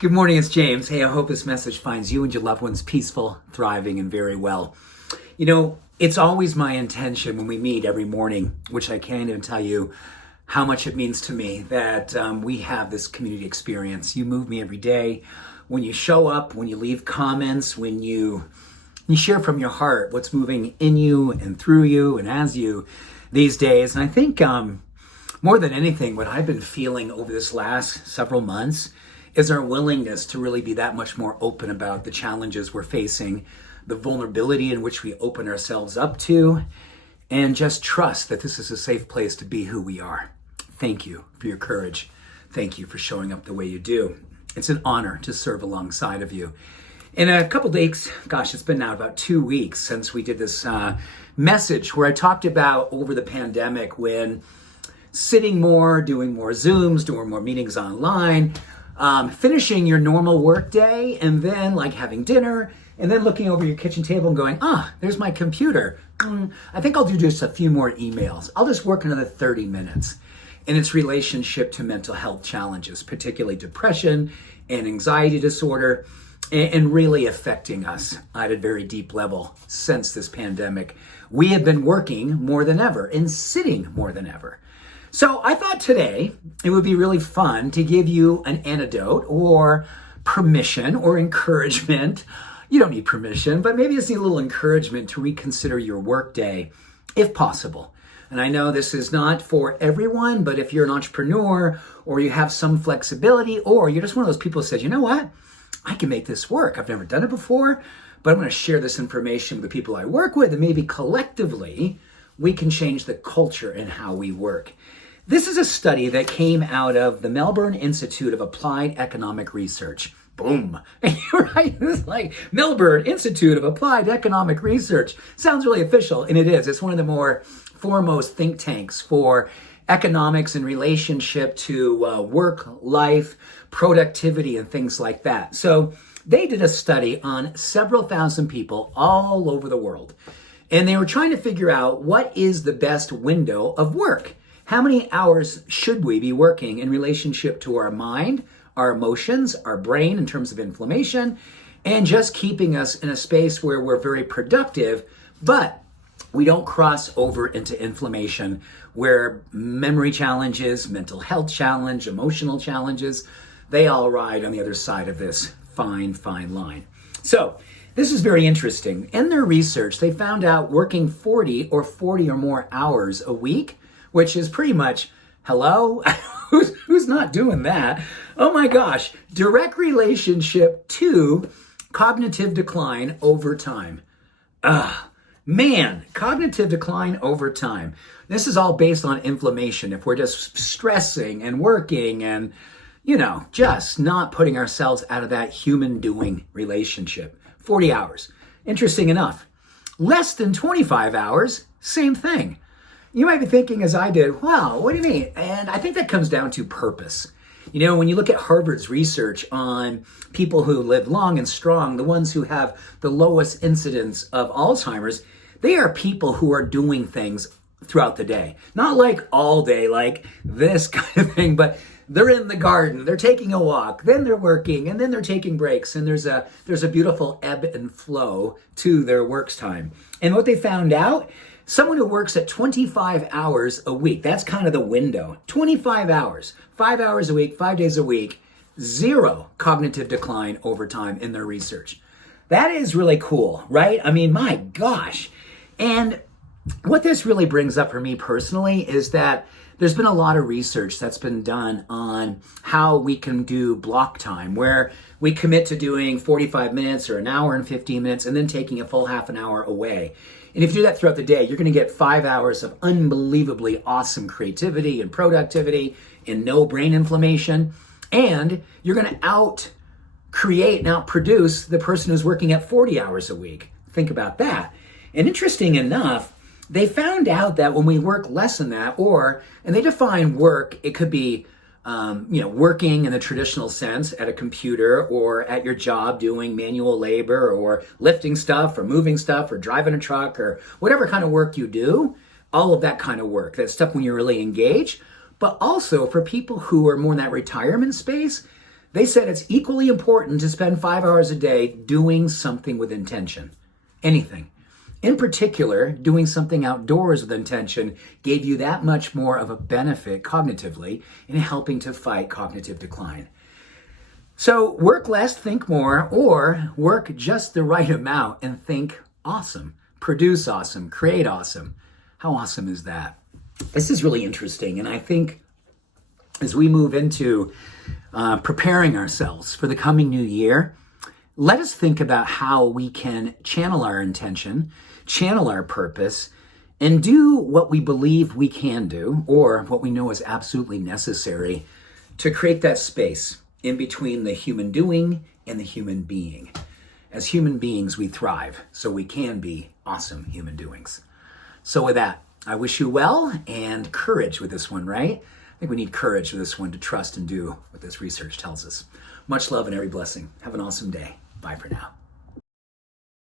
Good morning, it's James. Hey, I hope this message finds you and your loved ones peaceful, thriving, and very well. You know, it's always my intention when we meet every morning, which I can't even tell you how much it means to me that we have this community experience. You move me every day. When you show up, when you leave comments, when you share from your heart what's moving in you and through you and as you these days. And I think more than anything, what I've been feeling over this last several months is our willingness to really be that much more open about the challenges we're facing, the vulnerability in which we open ourselves up to, and just trust that this is a safe place to be who we are. Thank you for your courage. Thank you for showing up the way you do. It's an honor to serve alongside of you. In a couple of days, it's been now about 2 weeks since we did this message where I talked about over the pandemic when sitting more, doing more Zooms, doing more meetings online, finishing your normal work day and then like having dinner and then looking over your kitchen table and going, there's my computer. I think I'll do just a few more emails. I'll just work another 30 minutes. And its relationship to mental health challenges, particularly depression and anxiety disorder, and really affecting us at a very deep level since this pandemic. We have been working more than ever and sitting more than ever. So I thought today it would be really fun to give you an antidote or permission or encouragement. You don't need permission, but maybe just need a little encouragement to reconsider your workday if possible. And I know this is not for everyone, but if you're an entrepreneur or you have some flexibility or you're just one of those people who says, you know what, I can make this work. I've never done it before, but I'm going to share this information with the people I work with and maybe collectively we can change the culture and how we work. This is a study that came out of the Melbourne Institute of Applied Economic Research. Boom. Right? It's like Melbourne Institute of Applied Economic Research. Sounds really official, and it is. It's one of the more foremost think tanks for economics in relationship to work, life, productivity, and things like that. So they did a study on several thousand people all over the world, and they were trying to figure out what is the best window of work. How many hours should we be working in relationship to our mind, our emotions, our brain in terms of inflammation, and just keeping us in a space where we're very productive, but we don't cross over into inflammation where memory challenges, mental health challenge, emotional challenges, they all ride on the other side of this fine line. So this is very interesting. In their research, they found out working 40 or more hours a week, which is pretty much, hello? Who's not doing that? Oh my gosh, direct relationship to cognitive decline over time. Cognitive decline over time. This is all based on inflammation. If we're just stressing and working and, just not putting ourselves out of that human doing relationship. 40 hours. Interesting enough. Less than 25 hours, same thing. You might be thinking, as I did, wow, what do you mean? And I think that comes down to purpose. When you look at Harvard's research on people who live long and strong, the ones who have the lowest incidence of Alzheimer's, they are people who are doing things throughout the day. Not like all day, like this kind of thing, but they're in the garden, they're taking a walk, then they're working, and then they're taking breaks, and there's a beautiful ebb and flow to their work time. And what they found out, someone who works at 25 hours a week, that's kind of the window. 25 hours, 5 hours a week, 5 days a week, zero cognitive decline over time in their research. That is really cool, right? I mean, my gosh. And what this really brings up for me personally is that there's been a lot of research that's been done on how we can do block time, where we commit to doing 45 minutes or an hour and 15 minutes and then taking a full half an hour away. And if you do that throughout the day, you're going to get 5 hours of unbelievably awesome creativity and productivity and no brain inflammation. And you're going to out-create and out-produce the person who's working at 40 hours a week. Think about that. And interesting enough, they found out that when we work less than that, and they define work, it could be working in the traditional sense at a computer or at your job doing manual labor or lifting stuff or moving stuff or driving a truck or whatever kind of work you do, all of that kind of work, that stuff when you're really engaged. But also for people who are more in that retirement space, They said it's equally important to spend 5 hours a day doing something with intention. Anything. In particular, doing something outdoors with intention gave you that much more of a benefit cognitively in helping to fight cognitive decline. So work less, think more, or work just the right amount and think awesome, produce awesome, create awesome. How awesome is that? This is really interesting, and I think as we move into preparing ourselves for the coming new year, let us think about how we can channel our intention, channel our purpose, and do what we believe we can do, or what we know is absolutely necessary to create that space in between the human doing and the human being. As human beings, we thrive, so we can be awesome human doings. So with that, I wish you well and courage with this one, right? I think we need courage with this one to trust and do what this research tells us. Much love and every blessing. Have an awesome day. Bye for now.